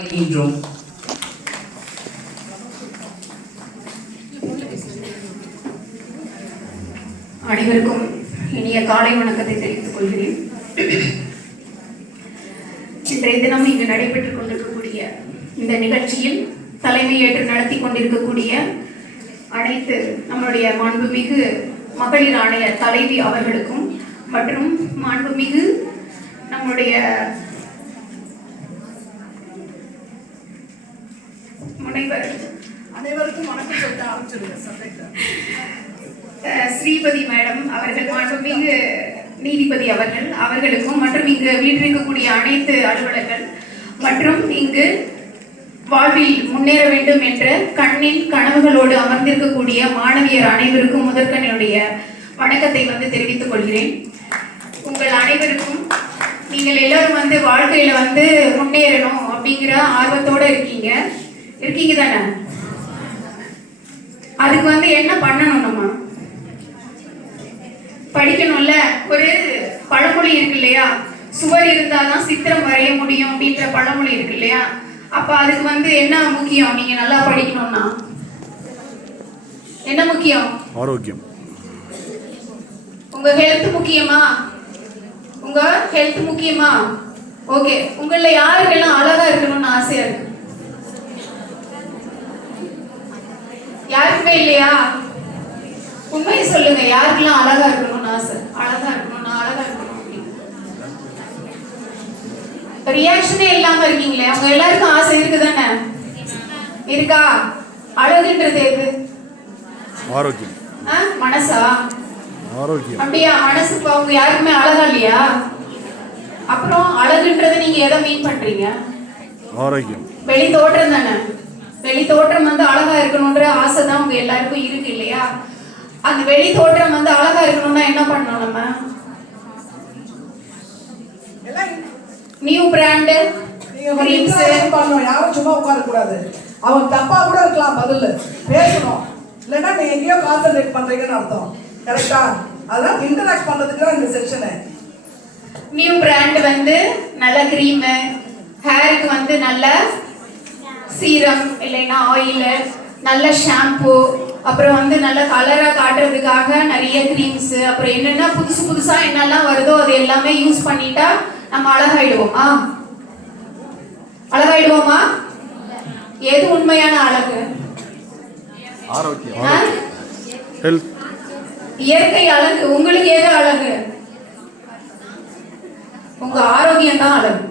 இருக்கின்றோம். அனைவருக்கும் இனிய காலை வணக்கத்தை தெரிவித்துக் கொள்கிறேன். இன்றைய தினம் இங்கு நடைபெற்றுக் கொண்டிருக்கக்கூடிய இந்த நிகழ்ச்சியில் தலைமையேற்று நடத்தி கொண்டிருக்கக்கூடிய அனைத்து நம்முடைய மாண்புமிகு மகளிர் ஆணைய தலைவி அவர்களுக்கும் மற்றும் மாண்புமிகு நம்முடைய முனைவர் அனைவருக்கும் வணக்கம் சொல்லிட்டு ஆரம்பிச்சிருங்க. ஸ்ரீபதி மேடம் அவர்கள், மாண்புமிகு நீதிபதி அவர்களுக்கும் மற்றும் இங்கு வீற்றிருக்கக்கூடிய அனைத்து அலுவலர்கள் மற்றும் இங்கு வாழ்வில் முன்னேற வேண்டும் என்ற கண்ணின் கனவுகளோடு அமர்ந்திருக்கக்கூடிய மாணவியர் அனைவருக்கும் முதற்கண்ணுடைய வணக்கத்தை தெரிவித்துக் கொள்கிறேன். உங்கள் அனைவருக்கும் நீங்கள் எல்லாரும் வாழ்க்கையில முன்னேறணும் அப்படிங்கிற ஆர்வத்தோட இருக்கீங்க தானே? அதுக்கு என்ன பண்ணணும்? நம்ம படிக்கணும்ல. ஒரு பழமொழி இருக்கு இல்லையா, சுவர் இருந்தாதான் சித்திரம் வரைய முடியும் அப்படின்ற பழமொழி இருக்கு இல்லையா? அப்ப அதுக்கு என்ன முக்கியம்? நீங்க நல்லா படிக்கணும்னா என்ன முக்கியம்? ஆரோக்கியம். உங்க ஹெல்த் முக்கியமா? உங்க ஹெல்த் முக்கியமா? ஓகே. உங்கள யாருக்கெல்லாம் அழகா இருக்கணும்னு ஆசையா இருக்கு? யாருக்குமே இல்லையா? உண்மையை சொல்லுங்க. யாருக்கெல்லாம் அழகா இருக்கணும்னு ஆசை? அழகா இருக்கணும், நான் அழகா இருக்கணும். ரியாக்ஷனே இல்லாம இருக்கீங்களே, அவங்க எல்லாருக்கும் ஆசை இருக்குதானே? இருக்கா? அழகுன்றது எது? ஆரோக்கியம். மனசா? ஆரோக்கியம். அப்படியா? மனசு. அவங்க யாருக்குமே அழகா இல்லையா? அப்புறம் அழகுன்றதை நீங்க எதை மீன் பண்றீங்க? ஆரோக்கியம். வெளி தோற்றம் தானே. வெளி தோற்றம் அழகா இருக்கணும்ன்ற ஆசை தான் உங்க எல்லாருக்கும் இருக்கு இல்லையா? அந்த வெளி தோற்றம் அழகா இருக்கணும்னா என்ன பண்ணணும்? நம்ம நியூ பிராண்ட் பண்ணணும். யாரும் சும்மா உட்கார கூடாது. அவங்க தப்பா கூட இருக்கலாம், பதில் பேசணும். இல்லைன்னா நீங்க எங்கேயோ கான்சென்ட்ரேட் பண்றீங்கன்னு அர்த்தம். கரெக்டா? அதான் இன்டராக்ட் பண்றதுக்கு தான் இந்த செக்ஷனு. நியூ பிராண்ட் நல்ல கிரீம், ஹேருக்கு நல்ல சீரம் இல்லைன்னா ஆயில், நல்ல ஷாம்பு, அப்புறம் நல்ல கலரா காட்டுறதுக்காக நிறைய கிரீம்ஸ், அப்புறம் என்னென்ன புதுசா என்னெல்லாம் வருதோ அது எல்லாமே யூஸ் பண்ணிட்டா நம்ம அழகாயிடுவோமா? அழகாயிடுவோமா? எது உண்மையான அழகு? ஆரோக்கியம். ஹெல்த். இயற்கை அழகு. உங்களுக்கு எது அழகு? உங்க ஆரோக்கியம் தான் அழகு.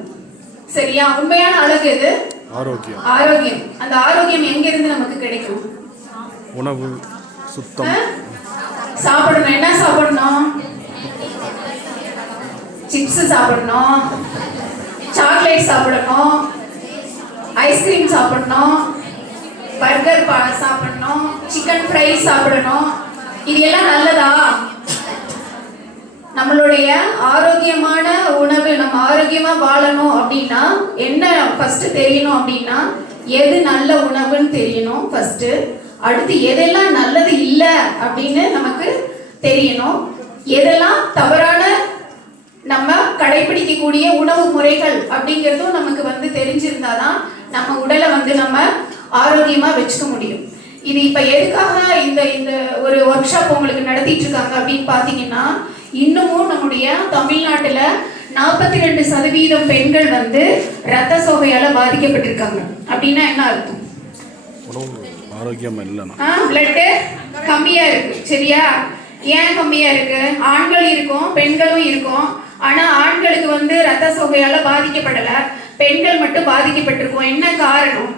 சரியா? உண்மையான அழகு எது? ஆரோக்கியம். ஆரோக்கியம். அந்த ஆரோக்கியம் எங்க இருந்து நமக்கு கிடைக்கும்? உணவு, சுத்தம். சாப்பிடணும். என்ன சாப்பிடணும்? சிப்ஸ் சாப்பிடணும், சாக்லேட் சாப்பிடணும், ஐஸ்கிரீம் சாப்பிடணும், பர்கர் சாப்பிடணும், சிக்கன் ஃப்ரை சாப்பிடணும். இது எல்லாம் நல்லதா? நம்மளுடைய ஆரோக்கியமான உணவு, நம்ம ஆரோக்கியமா வாழணும் அப்படின்னா என்ன ஃபர்ஸ்ட் தெரியணும் அப்படின்னா, எது நல்ல உணவுன்னு தெரியணும் ஃபர்ஸ்ட். அடுத்து எதெல்லாம் நல்லது இல்லை அப்படின்னு நமக்கு தெரியணும். எதெல்லாம் தவறான நம்ம கடைபிடிக்கக்கூடிய உணவு முறைகள் அப்படிங்கிறதும் நமக்கு தெரிஞ்சிருந்தாதான் நம்ம உடலை நம்ம ஆரோக்கியமா வச்சுக்க முடியும். இது இப்ப எதுக்காக இந்த இந்த ஒரு ஒர்க் ஷாப் உங்களுக்கு நடத்திட்டு இருக்காங்க அப்படின்னு பாத்தீங்கன்னா, இன்னமும் நம்முடைய தமிழ்நாட்டுல 42% பெண்கள் ரத்த சோகையால பாதிக்கப்பட்டிருக்காங்க. அப்படின்னா என்ன அர்த்தம்? ஆரோக்கியம் இல்லைன்னா பிளட் கம்மியா இருக்கு. சரியா? ஏன் கம்மியா இருக்கு? ஆண்கள் இருக்கும், பெண்களும் இருக்கும். ஆனா ஆண்களுக்கு ரத்த சோகையால பாதிக்கப்படல, பெண்கள் மட்டும் பாதிக்கப்பட்டிருக்கோம். என்ன காரணம்?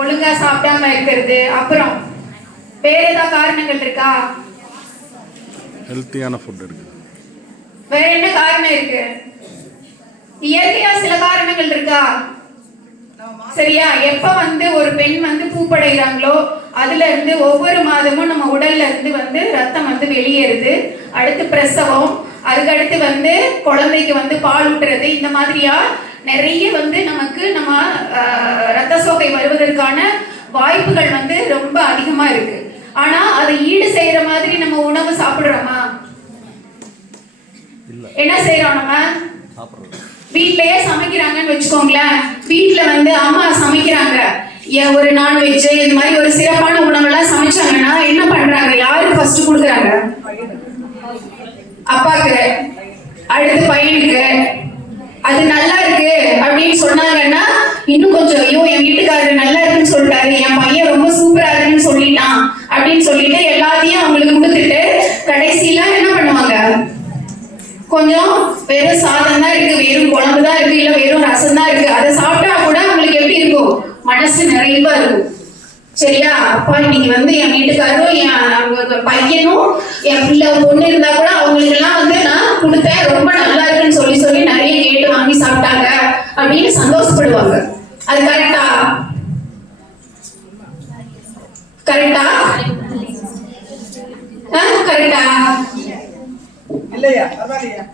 ஒழுங்கா சாப்பிடாம இருக்கிறது. அப்புறம் வேற ஏதாவது காரணங்கள் இருக்கா? ஹெல்த்தியான ஃபுட் இருக்கு. வேற என்ன காரணம் இருக்கு? இயற்கையா சில காரணங்கள் இருக்கா? சரியா? எப்ப ஒரு பெண் பூப்படைகிறாங்களோ அதுல இருந்து ஒவ்வொரு மாதமும் நம்ம உடல்ல இருந்து ரத்தம் வெளியேறுது. அடுத்து பிரசவம், அதுக்கடுத்து குழந்தைக்கு பால் ஊட்டுறது, இந்த மாதிரியா நிறைய நமக்கு நம்ம ரத்த சோகை வருவதற்கான வாய்ப்புகள் ரொம்ப அதிகமா இருக்கு. ஆனா அதை ஈடு செய்யற மாதிரி நம்ம உணவு சாப்பிடுறோமா? என்ன செய்யறோம்? நம்ம வீட்லயே சமைக்கிறாங்கன்னு வச்சுக்கோங்களேன். வீட்ல வந்து அம்மா சமைக்கிறாங்க, ஒரு நான்வெஜ் இந்த மாதிரி ஒரு சிறப்பான உணவெல்லாம் சமைச்சாங்கன்னா என்ன பண்றாங்க? யாருக்கு ஃபர்ஸ்ட் கொடுக்குறாங்க? அப்பாக்கு, அடுத்து பையனுக்கு. அது நல்லா இருக்கு அப்படின்னு சொன்னாங்கன்னா இன்னும் கொஞ்சம், ஐயோ என் வீட்டுக்காரர் நல்லா இருக்குன்னு சொல்லிட்டாரு, என் பையன் ரொம்ப சூப்பரா இருக்குன்னு சொல்லிட்டான் அப்படின்னு சொல்லிட்டு எல்லாத்தையும் அவங்களுக்கு கொடுத்துட்டு கடைசியில என்ன பண்ணுவாங்க? கொஞ்சம் வெறும் சாதம் தான் இருக்கு, வெறும் குழம்பு தான் இருக்கு, இல்ல வெறும் ரசம் தான் இருக்கு, அதை சாப்பிட்டா கூட அவங்களுக்கு எப்படி இருக்கும்? மனசு நிறைவா இருக்கும். சரியா? அப்பா இன்னைக்கு வந்து என் வீட்டுக்காரரும் என் பையனும் என் பிள்ளை பொண்ணு இருந்தா கூட அவங்களுக்கு எல்லாம் வந்து நான் கொடுத்தேன், ரொம்ப நல்லா இருக்குன்னு சொல்லி சொல்லி நிறைய கேட்டு வாங்கி சாப்பிட்டாங்க அப்படின்னு சந்தோஷப்படுவாங்க. அது கரெக்டா? கரெக்டா? கரெக்டா இல்லையா? பரவாயில்லையா?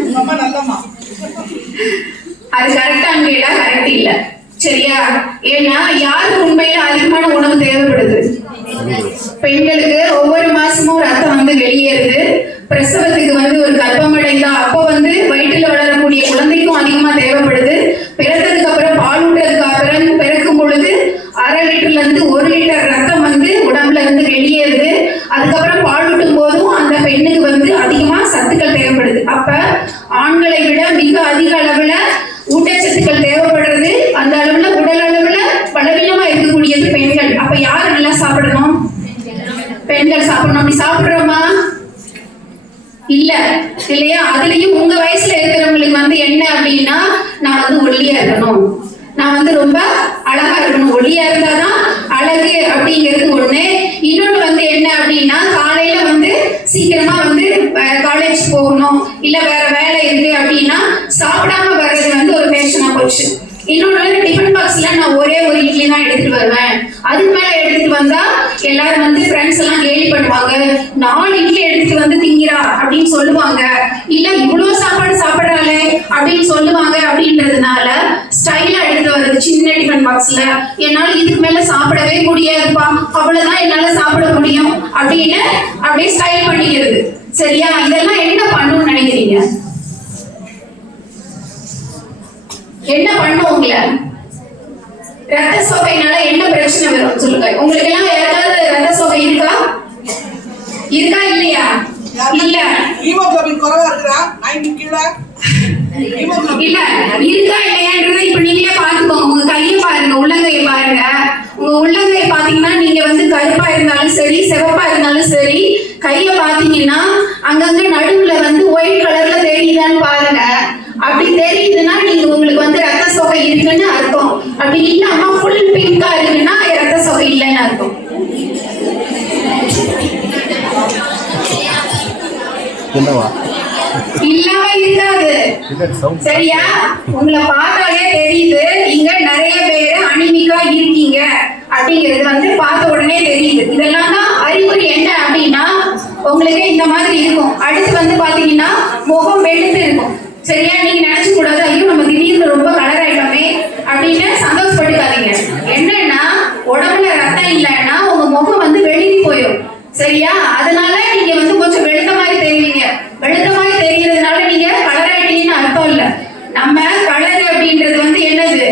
உங்க அம்மா நல்லம்மா. அது கரெக்டான்னு கேட்டா கரெக்ட் இல்ல. சரியா? ஏன்னா யாருக்கு உண்மையில அதிகமான உணவு தேவைப்படுது? பெண்களுக்கு ஒவ்வொரு மாசமும் ரத்தம் வந்து வெளியேறுது. பிரசவத்துக்கு வந்து ஒரு கர்ப்பம் அடைந்தா அப்போ வந்து வயிற்றுல வளரக்கூடிய குழந்தைக்கும் அதிகமா தேவைப்படுது. பிறந்ததுக்கு அப்புறம் பால் ஊட்டுறதுக்கு அப்புறம் பிறக்கும் பொழுது 1/2 லிட்டர்ல இருந்து 1 லிட்டர் ரத்தம் வந்து உடம்புல இருந்து வெளியேறுது. அதுக்கப்புறம் பால் ஊட்டும் போதும் அந்த பெண்ணுக்கு வந்து அதிகமா சத்துக்கள் தேவைப்படுது. அப்ப ஆண்களை விட மிக அதிக அளவுல ஊட்டச்சத்துக்கள் தேவைப்படுறது, அந்த அளவுல உடல் அளவுல பலவீனமா இருக்கக்கூடியது பெண்கள். அப்ப யார் நல்லா சாப்பிடணும்? பெண்கள் சாப்பிடணும். அப்படி சாப்பிடுறோமா? இல்ல, இல்லையா? அதுலயும் உங்க வயசுல இருக்கிறவங்களுக்கு வந்து என்ன அப்படின்னா, நான் வந்து ஒல்லியா இருக்கணும், நான் வந்து ரொம்ப அழகா இருக்கணும். ஒல்லியா இருந்தாதான் அழகு அப்படிங்கிறது ஒண்ணு. இன்னொன்னு வந்து என்ன அப்படின்னா, காலையில வந்து சீக்கிரமா வந்து காலேஜ் போகணும், இல்ல வேற வேலை இருக்கு அப்படின்னா சாப்பிடாம வர்றது வந்து ஒரு ஃபேஷனா போச்சு. இன்னொன்னு, டிஃபன் பாக்ஸ்ல நான் ஒரே ஒரு இட்லி தான் எடுத்துட்டு வருவேன், அதுக்கு மேல எடுத்துட்டு வந்தா எல்லாரும் வந்து ஃப்ரெண்ட்ஸ் எல்லாம் கேலி பண்ணுவாங்க, 4 இட்லி எடுத்துட்டு வந்து திங்கிறா அப்படின்னு சொல்லுவாங்க, இல்ல இவ்வளவு சாப்பாடு சாப்பிடுறாளே அப்படின்னு சொல்லுவாங்க. அப்படின்றதுனால ஸ்டைலா எடுத்து வருது சின்ன டிஃபன் பாக்ஸ்ல. என்னால இதுக்கு மேல சாப்பிடவே முடியாதுப்பா, அவ்வளவுதான் என்னால சாப்பிட முடியும் அப்படின்னு அப்படியே ஸ்டைல் பண்ணிக்கிறது. சரியா? இதெல்லாம் என்ன பண்ணணும்னு நினைக்கிறீங்க? என்ன பண்ணும் உங்களை? ரத்த சோகைனால என்ன பிரச்சனை வரும் சொல்லுங்க. உங்களுக்கு எல்லாம் யாராவது ரத்த சோகை இருக்கா? இருக்கா இல்லையா? இல்ல. ஹீமோகுளோபின் குறைவா இருக்குதா? 90 கிலோ இல்ல, இருக்கா இல்லையான்றதை இப்ப நீங்களே பாத்துக்கோங்க. உங்க கையை பாருங்க, உள்ளங்கையை பாருங்க. உங்க உள்ளங்கையை பாத்தீங்கன்னா நீங்க வந்து கருப்பா இருந்தாலும் சரி, சிவப்பா இருந்தாலும் சரி, கையை பாத்தீங்கன்னா அங்கங்க நடுவுல வந்து ஒயிட் கலர்ல தெரியுதான்னு பாருங்க. அப்படி தெரியுதுன்னா நீங்க உங்களுக்கு வந்து ரத்த சோகை இருக்குன்னு அர்த்தம். அப்படி இல்லாம ஃபுல் பிங்கா இருக்குன்னா ரத்த சோகை இல்லைன்னு அர்த்தம். இல்லாம இருக்காது. சரியா? உங்களை பார்த்தாலே தெரியுது இங்க நிறைய பேர் அனிமிக்கா இருக்கீங்க அப்படிங்கிறது வந்து பார்த்த உடனே தெரியுது. இதெல்லாம் தான் அறிகுறி. என்ன அப்படின்னா உங்களுக்கு இந்த மாதிரி இருக்கும். அடுத்து வந்து பாத்தீங்கன்னா முகம் வெளுத்து இருக்கும். சரியா? நீங்க நினைச்சு கூடாது, ஐயோ நம்ம திடீர்னு ரொம்ப கலர் ஆயிட்டோமே அப்படின்னு சந்தோஷப்பட்டுக்காதீங்க. என்னன்னா உடம்புல ரத்தம் இல்லைன்னா உங்க முகம் வந்து வெளியே போயிடும். சரியா? அதனால நீங்க வந்து கொஞ்சம் வெளுத்த மாதிரி தெரியுங்க. வெளுத்த மாதிரி தெரியறதுனால நீங்க கலர் ஆயிட்டீங்கன்னு அர்த்தம் இல்ல. நம்ம கலர் அப்படின்றது வந்து என்னது?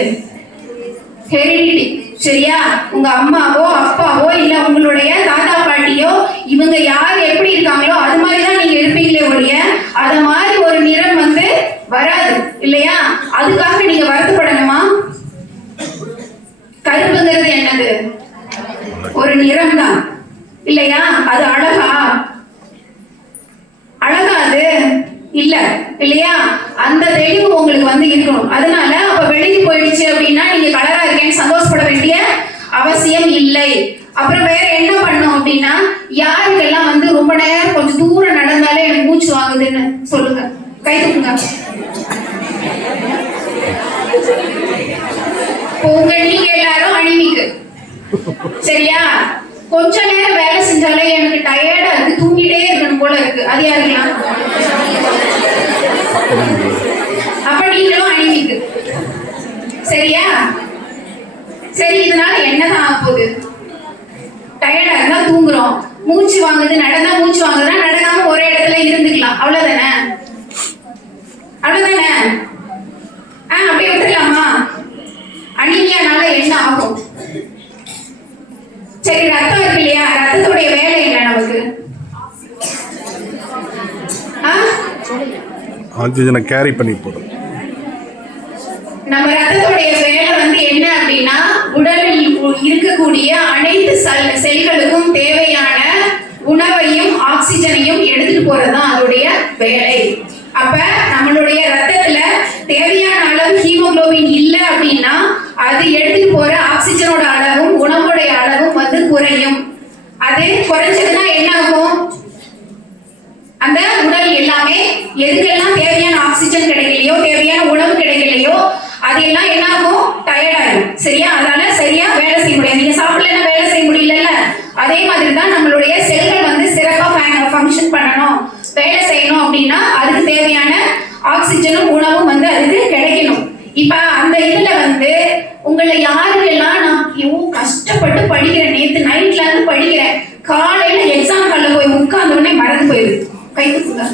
ஹெரிடிட்டி. சரியா? உங்க அம்மாவோ அப்பாவோ இல்ல உங்களுடைய தாத்தா பாட்டியோ இவங்க யார் எப்படி இருக்காங்களோ அது மாதிரிதான் நீங்க இருப்பீங்களே ஒழிய அத மாதிரி ஒரு நிறம் வந்து வராது. இல்லையா? அதுக்காக நீங்க வருத்தப்படணுமா? கருப்புங்கிறது என்னது? ஒரு நிறம் தான். இல்லையா? அது அழகா? அழகா அது இல்ல. இல்லையா? அந்த தெளிவு உங்களுக்கு வந்து இருக்கணும். அதனால அப்ப வெளியே போயிடுச்சு அப்படின்னா நீங்க கலரா இருக்கேன்னு சந்தோஷப்பட வேண்டிய அவசியம் இல்லை. அப்புறம் வேற என்ன பண்ணும் அப்படின்னா, யாருக்கெல்லாம் வந்து ரொம்ப நேரம் கொஞ்சம் தூரம் நடந்தாலே எனக்கு மூச்சு வாங்குதுன்னு சொல்லுங்க, கை தூக்குங்க. உங்க நீங்க எல்லாரும் அனிமிக்கு. சரியா? கொஞ்ச நேரம் வேலை செஞ்சாலே எனக்கு டயர்டா இருக்கு, தூங்கிட்டே இருக்கணும் போல இருக்கு, அது யாருக்கலாம்? அப்ப நீங்களும் அனிமிக்கு. சரியா? சரி, இதனால என்னதான் ஆக போகுது? டயர்டா இருந்தா தூங்குறோம், மூச்சு வாங்குது, நடந்தா மூச்சு வாங்குதுன்னா நடக்காம ஒரே இடத்துல இருந்துக்கலாம். அவ்வளவுதானே? அவ்வளவுதானே? அப்படியே விட்டுலாமா? அனீமியானால என்ன ஆகும்? சரி, ரத்தம் இருக்கு இல்லையா, ரத்தத்துடைய வேலை என்ன நமக்கு? ஆக்சிஜனை கேரி பண்ணி போடும். நம்ம ரத்தத்துடைய வேலை வந்து என்ன அப்படின்னா, உடலில் இருக்கக்கூடிய அனைத்து செல்களுக்கும் தேவையான உணவையும் ஆக்சிஜனையும் எடுத்துட்டு போறதுதான் அதோடைய வேலை. அப்ப நம்மளுடைய ரத்தத்துல தேவையான அளவு ஹீமோகுளோபின் இல்லை அப்படின்னா அது எடுத்துட்டு போற ஆக்சிஜனோட அளவும் உணவுடைய அளவும் வந்து குறையும். அது குறைஞ்சதுன்னா என்ன ஆகும்? அந்த உடல் எல்லாமே எதுக்கெல்லாம் தேவையான ஆக்சிஜன் கிடைக்கலையோ, தேவையான உணவு கிடைக்கலையோ, அதெல்லாம் என்ன ஆகும்? டயர்ட் ஆயிடும். சரியா? அதனால சரியா வேலை செய்ய முடியாது. நீங்க சாப்பிடலன்னா வேலை செய்ய முடியல. அதே மாதிரி தான் நம்மளுடைய செல்கள் வந்து சிறப்பா ஃபங்க்ஷன் பண்ணணும், வேலை செய்யணும் அப்படின்னா அதுக்கு தேவையான ஆக்சிஜனும் உணவும் வந்து அதுக்கு கிடைக்கணும். இப்ப அந்த இதுல வந்து உங்களை யாருக்கெல்லாம் நான் கஷ்டப்பட்டு படிக்கிறேன், நேத்து நைட்ல இருந்து படிக்கிறேன், காலையில எக்ஸாம் ஹால்ல போய் உட்கார்ந்த உடனே மறந்து போயிடுது, கை தூக்குங்க.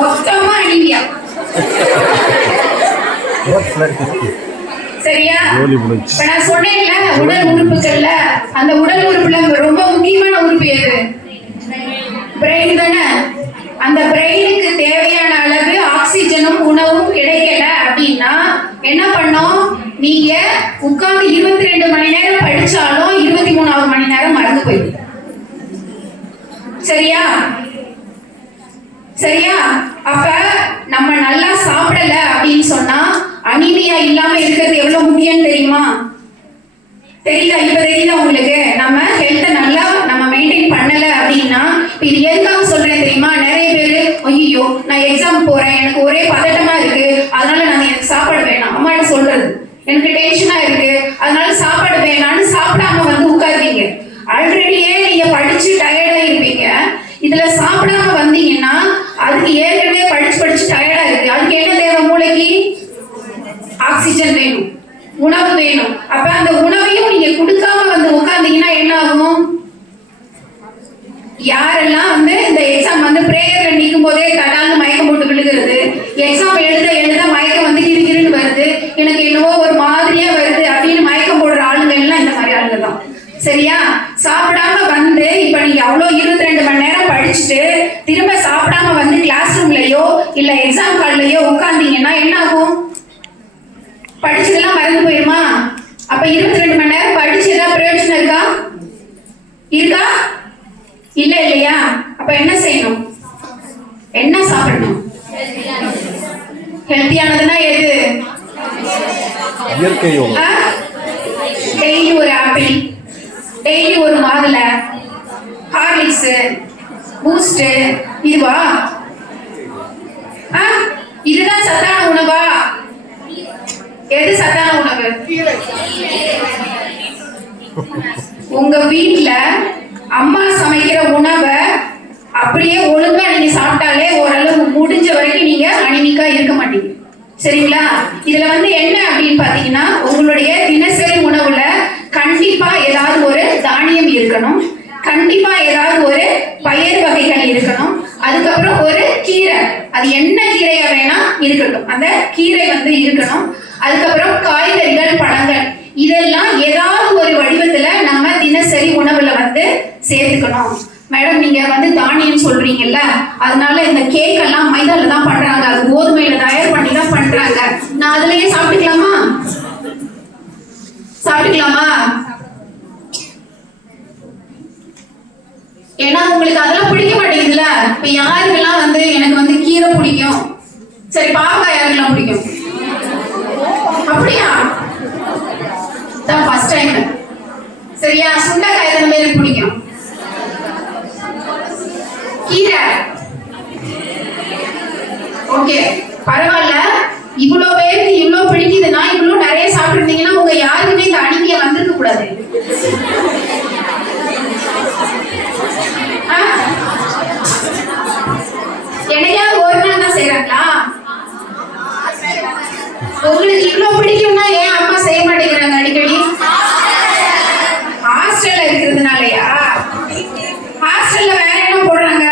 மொத்தமா அனீமியா. சரியா? இப்ப நான் சொன்னேன்ல உடல் உறுப்புகள்ல, அந்த உடல் உறுப்புல ரொம்ப முக்கியமான உறுப்பு எது? பிரெயின் தானே. அந்த பிரெயினுக்கு தேவையான அளவு ஆக்சிஜனும் உணவும் கிடைக்கல அப்படின்னா என்ன பண்ணோம்? நீங்க உட்கார்ந்து 22 மணி நேரம் படிச்சாலும் 23வது மணி நேரம் மறந்து போயிடும். சரியா? சரியா? அப்ப நம்ம நல்லா சாப்பிடல அப்படின்னு சொன்னா அனீமியா இல்லாம இருக்கிறது எவ்வளவு முக்கியம் தெரியுமா? தெரியல? இப்ப தெரியல உங்களுக்கு? நம்ம ஹெல்த்தை நல்லா நம்ம மெயின்டைன் பண்ணல அப்படின்னா, இது எதுக்காக சொல்றேன் தெரியுமா? நிறைய பேரு ஐயோ நான் எக்ஸாம் போறேன், எனக்கு ஒரே பதட்டமா இருக்கு, அதனால நான் எனக்கு சாப்பாடு வேணாம், அம்மாட்ட சொல்றது, எனக்கு டென்ஷனா இருக்கு, அதனால சாப்பாடு வேணாம்னு சாப்பிடாம வந்து உட்காருவீங்க. ஆல்ரெடியே நீங்க படிச்சு டயர்டா இருப்பீங்க, இதுல சாப்பிடாம வந்தீங்கன்னா அதுக்கு ஏற்கனவே படிச்சு டயர்டா இருக்கு, அதுக்கு என்ன தேவை? மூளைக்கு ஆக்சிஜன் வேணும், உணவு வேணும். அப்ப அந்த உணவையும் நீங்க கொடுக்காம வந்து உட்கார்ந்தீங்கன்னா என்ன ஆகும்? யாரெல்லாம் வந்து இந்த எக்ஸாம் வந்து பிரேயர்ல நிற்கும் போதே தடால்னு மயக்கம் போட்டு விழுகிறது, எக்ஸாம் எழுத மயக்கம் வந்து கிருன்னு வருது, எனக்கு என்னவோ ஒரு மாதிரியா வருது அப்படின்னு மயக்கம் போடுற ஆளுங்க எல்லாம் இந்த மாதிரி ஆளுங்க தான். சரியா? சாப்பிடாம வந்து இப்ப நீங்க அவ்வளவு 22 மணி நேரம் படிச்சுட்டு திரும்ப சாப்பிடாம வந்து கிளாஸ் ரூம்லயோ இல்ல எக்ஸாம் ஹால்லயோ உட்கார்ந்தீங்கன்னா என்ன ஆகும்? படிச்சதெல்லாம் மறந்து போயிருமா? அப்ப 22 மணி நேரம் படிச்சு ஏதாவது பிரயோஜனம் இருக்கா? இருக்கா? இல்ல இல்லையா? அப்ப என்ன செய்யணும்? என்ன சாப்பிடணும்? ஹெல்த்தியானதுன்னா எது? டெய்லி ஒரு ஆப்பிள், டெய்லி ஒரு மாதுளை, ஹார்லிக்ஸ், பூஸ்ட், இதுவா? இதுதான் சத்தான உணவா? எது சத்தான உணவு? உங்க வீட்டுல அம்மா சமைக்கிற உணவை அப்படியே ஒழுங்கா நீங்க சாப்பிட்டாலே ஓரளவு முடிஞ்ச வரைக்கும் நீங்க அனிமிக்கா இருக்க மாட்டீங்க. சரிங்களா? இதுல வந்து என்ன அப்படின்னு பாத்தீங்கன்னா, உங்களுடைய தினசரி உணவுல கண்டிப்பா ஏதாவது ஒரு தானியம் இருக்கணும், கண்டிப்பா ஏதாவது ஒரு பயிர் வகைகள் இருக்கணும், அதுக்கப்புறம் ஒரு கீரை, அது என்ன கீரையா வேணா இருக்கட்டும், அந்த கீரை வந்து இருக்கணும், அதுக்கப்புறம் காய்கறிகள், பழங்கள், இதெல்லாம் ஏதாவது ஒரு வடிவத்துல நம்ம தினசரி உணவுல வந்து சேர்த்துக்கணும். மேடம் நீங்க வந்து தானியம் சொல்றீங்கல்ல, அதனால இந்த கேக் எல்லாம் மைதால தான் பண்றாங்க, அது கோதுமையில தயார் பண்ணி தான் பண்றாங்க, நான் அதுலயே சாப்பிட்டுக்கலாமா? சாப்பிட்டுக்கலாமா? ஏன்னா உங்களுக்கு அதெல்லாம் பிடிக்க மாட்டேங்குதுல்ல. இப்ப யாருக்கெல்லாம் வந்து எனக்கு வந்து கீரை பிடிக்கும், சரி பாவக்காய் யாருக்கெல்லாம் பிடிக்கும்? அப்படியா? தான் ஃபர்ஸ்ட் டைம். சரியா? சுண்டைக்காய் எத்தனை பேருக்கு பிடிக்கும்? கீரை ஓகே பரவாயில்ல. இவ்வளவு பேருக்கு இவ்வளவு பிடிக்குதுன்னா, இவ்வளவு நிறைய சாப்பிட்டுருந்தீங்கன்னா உங்க யாருக்குமே இந்த அனிமியா வந்திருக்க கூடாது. என்னையாவது ஒரு நாள் தான் செய்யறாங்களா? உங்களுக்கு இவ்வளவு பிடிக்கும்னா ஏன் அம்மா செய்ய மாட்டேங்கிறாங்க அடிக்கடி? ஹாஸ்டல்ல இருக்கிறதுனாலயா? ஹாஸ்டல்ல வேற என்ன போடுறாங்க?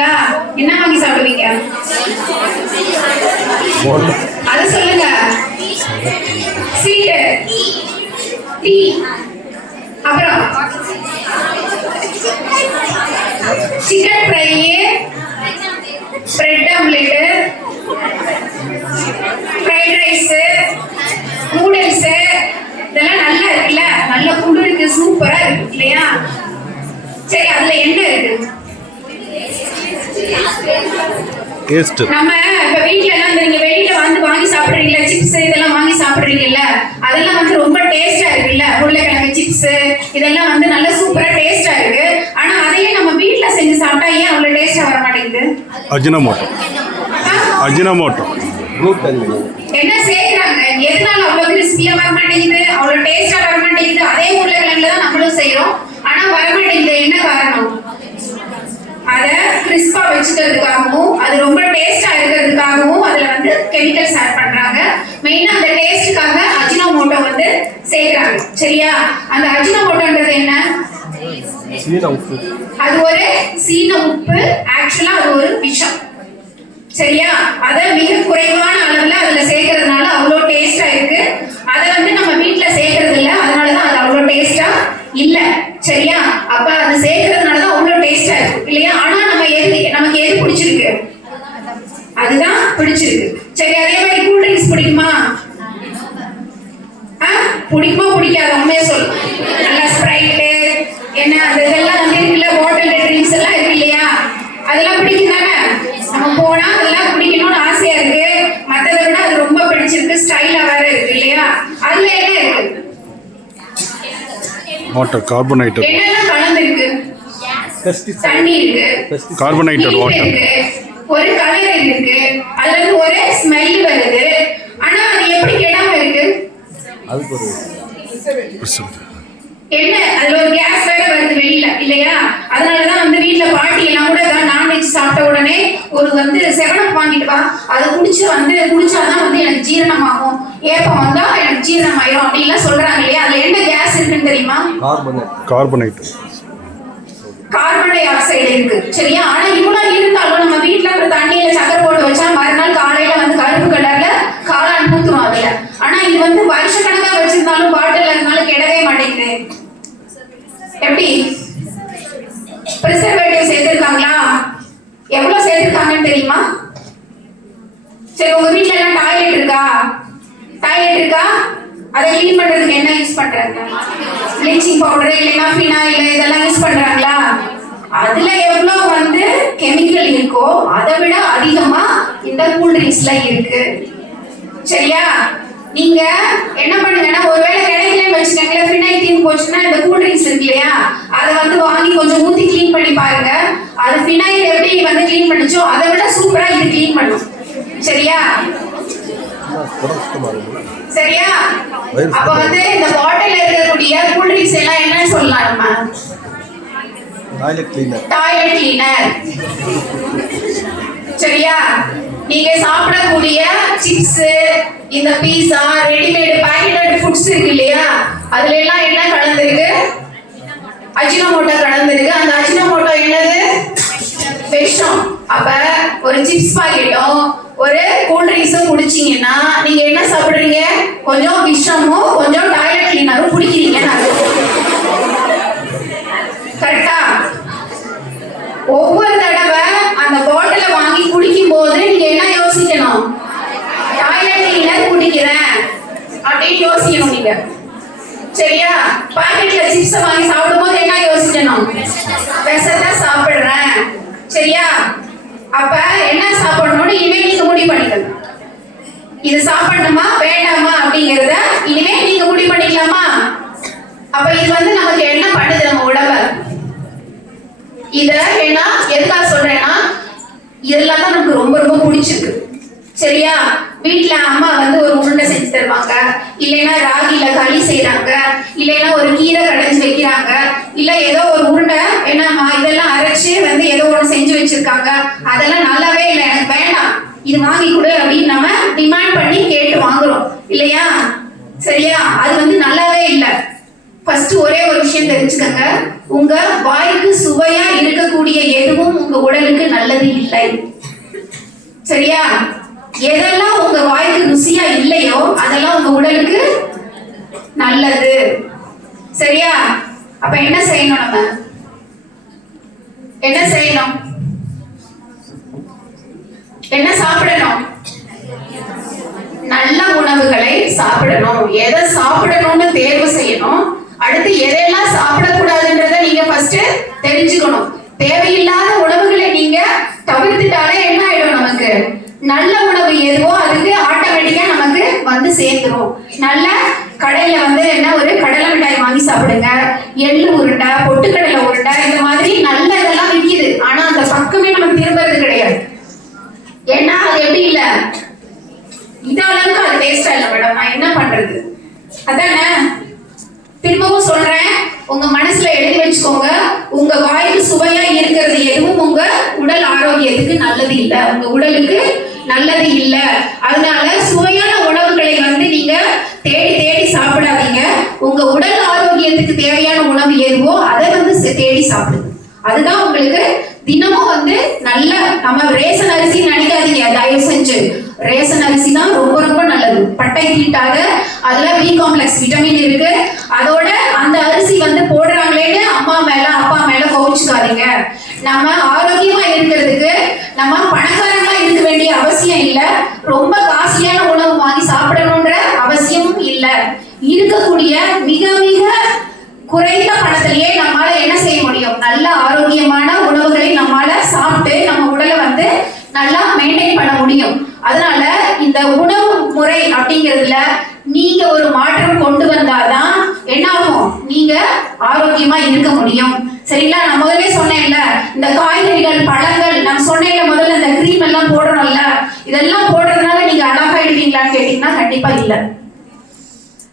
சாப்பிடுவீங்களா? என்ன வாங்கி சாப்பிடுவீங்க? அது சொல்லுங்க. ஸ்வீட், டீ, அப்புறம் chicken fry, bread omelette, fried rice, noodles, இதெல்லாம் நல்லா இருக்குல்ல? நல்ல ஃபுட் இருக்கு, சூப்பரா இருக்கு இல்லையா? சரி, அதுல என்ன இருக்கு? டேஸ்ட். நம்ம இப்ப வீட்ல எல்லாம் நீங்க வெளியில வந்து வாங்கி சாப்பிடுறீங்களா, சிப்ஸ் இதெல்லாம் வாங்கி சாப்பிடுறீங்கல்ல, அதெல்லாம் வந்து ரொம்ப டேஸ்டா இருக்குல்ல? உருளைக்கிழங்கு சிப்ஸ் இதெல்லாம் வந்து நல்ல சூப்பரா டேஸ்டா இருக்கு. ஆனா அதையே நம்ம வீட்ல செஞ்சு சாப்பிட்டா ஏன் அவ்வளவு டேஸ்டா வர மாட்டேங்குது? அஜினமோட்டோ. அஜினமோட்டோ. என்ன சேர்க்கறாங்க? எதனால அவ்வளவு கிறிஸ்பியா வர மாட்டேங்குது, அவ்வளவு டேஸ்டா வர மாட்டேங்குது? அதே உருளைக்கிழங்குல தான் நம்மளும் செய்யறோம், ஆனா வர மாட்டேங்குது. என்ன காரணம்? அத கிறிஸ்பா வச்சுக்கிறதுக்காகவும் அது ரொம்ப டேஸ்டா இருக்கிறதுக்காகவும் அதுல வந்து கெமிக்கல்ஸ் ஆட் பண்றாங்க. மெயினா அந்த டேஸ்டுக்காக அஜினோமோட்டோ வந்து சேர்க்கறாங்க. சரியா? அந்த அஜினோமோட்டோன்றது என்ன? அது ஒரு சீன உப்பு. ஆக்சுவலா அது ஒரு விஷம். சரியா? அத மிக குறைவான அளவுல அதுல சேர்க்கறதுனால அவ்வளவு டேஸ்டா இருக்கு. அத வந்து நம்ம வீட்ல சேர்க்கறது இல்ல, அதனாலதான் அது அவ்வளவு டேஸ்டா இல்ல. சரியா? அப்ப அது சேர்க்கறதுனாலதான் அவ்வளவு டேஸ்டா இருக்கு இல்லையா? ஆனா நமக்கு எது பிடிச்சிருக்கு? அதுதான் பிடிச்சிருக்கு. சரி, அதே மாதிரி கூல் ட்ரிங்க்ஸ் பிடிக்குமா? பிடிக்குமா பிடிக்காத? உண்மையா சொல்லு. நல்ல ஸ்ப்ரைட் என்ன அந்த இதெல்லாம் வந்து இருக்குல்ல, பாட்டில் ட்ரிங்க்ஸ் எல்லாம் இருக்கு இல்லையா? அதெல்லாம் பிடிக்கும் தானே? நம்ம போனா அதெல்லாம் குடிக்கணும்னு ஆசையா இருக்கு. மத்ததை விட அது ரொம்ப பிடிச்சிருக்கு, ஸ்டைலா வேற இருக்கு இல்லையா? அதுல என்ன இருக்கு? Water, carbonated. என்னெல்லாம் கலந்து இருக்கு? தண்ணி இருக்கு, கார்பனேட்டட் வாட்டர், ஒரு கலர் இருக்கு, அதுல இருந்து ஒரு ஸ்மெல் வருது. ஆனா அது எப்படி கெடாம இருக்கு? என்ன அதுல ஒரு கேஸ் வேற வருது வெளியில இல்லையா? அதனாலதான் வந்து வீட்டுல பாட்டி எல்லாம் கூட நான்வெஜ் சாப்பிட்ட உடனே ஒரு வந்து 7up வாங்கிட்டு வா, அதை குடிச்சாதான் வந்து எனக்கு ஜீரணம் ஆகும், ஏப்பம் வந்தா எனக்கு ஜீரணம் ஆயிரும் அப்படின்லாம் சொல்றாங்க இல்லையா? அதுல என்ன கேஸ் இருக்குன்னு தெரியுமா? கார்பனேட்டட். கார்பன் டை ஆக்சைடு இருக்கு. சரியா? ஆனா இவ்வளவு இருந்தாலும் நம்ம வீட்டுல ஒரு தண்ணியில சக்கரை போட்டு வச்சா மறுநாள் காலையில வந்து கருப்பு கலர்ல காளான் பூத்துரும் அதுல. ஆனா இது வந்து வருஷக்கணக்கா வச்சிருந்தாலும் பாட்டில் இருந்தாலும் கெடவே மாட்டேங்குது. எப்படி? பிரிசர்வேட்டிவ் சேர்த்திருக்காங்களா? எவ்வளவு சேர்த்திருக்காங்கன்னு தெரியுமா? சரி, உங்க வீட்டுல எல்லாம் டாய்லெட் இருக்கா? அதை கிளீன் பண்றதுக்கு என்ன யூஸ் பண்றாங்க? ப்ளீச்சிங் பவுடர் இல்லைன்னா ஃபினாயில் இதெல்லாம் யூஸ் பண்றாங்களா? அதுல எவ்வளவு வந்து கெமிக்கல் இருக்கோ அதை விட அதிகமா இந்த கூல் ட்ரிங்க்ஸ்ல இருக்கு. சரியா? நீங்க என்ன பண்ணுங்கன்னா, ஒருவேளை கிடைக்கலன்னு வச்சுக்கோங்களேன், ஃபினாயில் தீர்ந்து போச்சுன்னா இந்த கூல் ட்ரிங்க்ஸ் இருக்கு இல்லையா, அதை வந்து வாங்கி கொஞ்சம் ஊத்தி கிளீன் பண்ணி பாருங்க. அது ஃபினாயில் எப்படி வந்து கிளீன் பண்ணுச்சோ அதை விட சூப்பரா இது கிளீன் பண்ணும். சரியா? அப்ப வந்து இந்த பாட்டில் இருக்கக்கூடிய கூல் ட்ரிங்க்ஸ் எல்லாம் என்ன சொல்லலாம்? நம்ம டாய்லெட் கிளீனர். சரியா? நீங்க சாப்பிடக்கூடிய சிப்ஸ், இந்த பீஸா, ரெடிமேட் பேக்கெட்டட் ஃபுட்ஸ் இருக்கு இல்லையா, அதுல எல்லாம் என்ன கலந்துருக்கு? அஜினோமோட்டோ கலந்துருக்கு. அந்த அஜினோமோட்டோ என்னது? விஷம். அப்ப ஒரு சிப்ஸ் பாக்கெட்டும் ஒரு கூல் ட்ரிங்க்ஸும் குடிச்சீங்கன்னா நீங்க என்ன சாப்பிடுறீங்க? கொஞ்சம் விஷமும் கொஞ்சம் டாய்லெட் கிளீனரும் குடிக்கிறீங்க. கரெக்டா? ஒவ்வொரு தடவை அந்த பாட்டில வாங்கி குடிக்கும் போது நீங்க என்ன யோசிக்கணும்? டாய்லெட் கிளீனர் குடிக்கிறேன் அப்படின்னு யோசிக்கணும் நீங்க. சரியா? பாக்கெட்ல சிப்ஸ் வாங்கி சாப்பிடும் போது என்ன யோசிக்கணும்? விஷத்தை சாப்பிடுறேன். சரியா? அப்ப என்ன சாப்பிடணும்னு இனிமே நீங்க முடிவு பண்ணிக்கணும். இது சாப்பிடணுமா வேண்டாமா அப்படிங்கறத இனிமே நீங்க முடிவு பண்ணிக்கலாமா? அப்ப இது வந்து நமக்கு என்ன பண்ணுது நம்ம உடம்ப? இத ஏன்னா எதுக்காக சொல்றேன்னா, இதெல்லாம் தான் நமக்கு ரொம்ப ரொம்ப பிடிச்சிருக்கு. சரியா? வீட்டுல அம்மா வந்து ஒரு உருண்டை செஞ்சு தருவாங்க, இல்லைன்னா ராகில களி செய்யறாங்க, இல்லைன்னா ஒரு கீரை கடைஞ்சு வைக்கிறாங்க, இல்ல ஏதோ ஒரு உருண்டை என்னமா இதெல்லாம் அரைச்சு வந்து ஏதோ ஒண்ணு செஞ்சு வச்சிருக்காங்க. அதெல்லாம் நல்லாவே இல்லை, எனக்கு வேண்டாம், இது வாங்கி கொடு அப்படின்னு நம்ம டிமாண்ட் பண்ணி கேட்டு வாங்குறோம் இல்லையா? சரியா? அது வந்து நல்லாவே இல்லை. ஃபர்ஸ்ட் ஒரே ஒரு விஷயம் விஷயம் தெரிஞ்சுக்கங்க, உங்க வாய்க்கு சுவையா இருக்கக்கூடிய எதுவும் உங்க உடலுக்கு நல்லது இல்லை. சரியா? எதெல்லாம் உங்க வாய்க்கு ருசியா இல்லையோ அதெல்லாம் உங்க உடலுக்கு நல்லது. சரியா? அப்ப என்ன செய்யணும்? நம்ம என்ன செய்யணும்? என்ன சாப்பிடணும்? நல்ல உணவுகளை சாப்பிடணும். எதை சாப்பிடணும்னு தேர்வு செய்யணும். அடுத்து எதெல்லாம் சாப்பிடக்கூடாதுன்றத நீங்க ஃபர்ஸ்ட் தெரிஞ்சுக்கணும். தேவையில்லாத உணவுகளை நீங்க தவிர்த்துட்டாலே என்ன ஆயிடும்? நமக்கு நல்ல உணவு எதுவோ அதுக்கு ஆட்டோமேட்டிக்கா நமக்கு வந்து சேர்ந்துரும். நல்ல கடையில வந்து என்ன ஒரு கடலை மிட்டாய் வாங்கி சாப்பிடுங்க, எள்ளு உருண்டை, பொட்டுக்கடலை உருண்டை, இந்த மாதிரி நல்ல இதெல்லாம் விற்கிது. ஆனா அந்த பக்கமே நம்ம திரும்புறது கிடையாது. ஏன்னா அது எப்படி இல்ல, இந்த அளவுக்கு அது டேஸ்டா இல்ல மேடம், நான் என்ன பண்றது? அதானே? திரும்பவும் சொல்றேன், உங்க மனசுல எழுதி வச்சுக்கோங்க, உங்க வாய்க்கு சுவையா இருக்கிறது எதுவும் உங்க உடல் ஆரோக்கியத்துக்கு நல்லது இல்ல, உங்க உடலுக்கு நல்லது இல்ல. அதனால சுவையான உணவுகளை வந்து நீங்க தேடி தேடி சாப்பிடாதீங்க. உங்க உடல் ஆரோக்கியத்துக்கு தேவையான உணவு எதுவோ அதை வந்து தேடி சாப்பிடுங்க. அதுதான் உங்களுக்கு தினமும் வந்து நல்ல, நம்ம ரேஷன் அரிசி நினைக்காதீங்க தயவு செஞ்சு. ரேஷன் அரிசி தான் ரொம்ப ரொம்ப நல்லது, பட்டை தீட்டாத, அதுல பி காம்ப்ளெக்ஸ் விட்டமின் இருக்கு. அதோட அந்த அரிசி வந்து போடுறாங்களேன்னு அம்மா மேல அப்பா மேல கோவிச்சுக்காதீங்க. நம்ம ஆரோக்கியமா இருக்கிறதுக்கு நம்ம பணக்காரங்களா இருக்க வேண்டிய அவசியம் இல்ல, ரொம்ப காஸ்ட்லியான உணவு வாங்கி சாப்பிடணும்ன்ற அவசியமும் இல்ல. இருக்கக்கூடிய மிக மிக குறைந்த பணத்திலேயே நம்மால என்ன செய்ய முடியும்? நல்ல ஆரோக்கியமான உணவுகளை நம்மால சாப்பிட்டு நம்ம உடலை வந்து நல்லா மெயின்டைன் பண்ண முடியும். அதனால இந்த உணவு முறை அப்படிங்கிறதுல நீங்க ஒரு மாற்றம் கொண்டு வந்தாதான் என்ன ஆகும்? நீங்க ஆரோக்கியமா இருக்க முடியும். சரிங்களா? நான் முதல்ல சொன்னேன்ல, இந்த காய்கறிகள், பழங்கள், நான் சொன்னேன்ல முதல்ல இந்த கிரீம் எல்லாம் போடணும்ல, இதெல்லாம் போடுறதுனால நீங்க அழகாயிடுவீங்களான்னு கேட்டீங்கன்னா கண்டிப்பா இல்ல.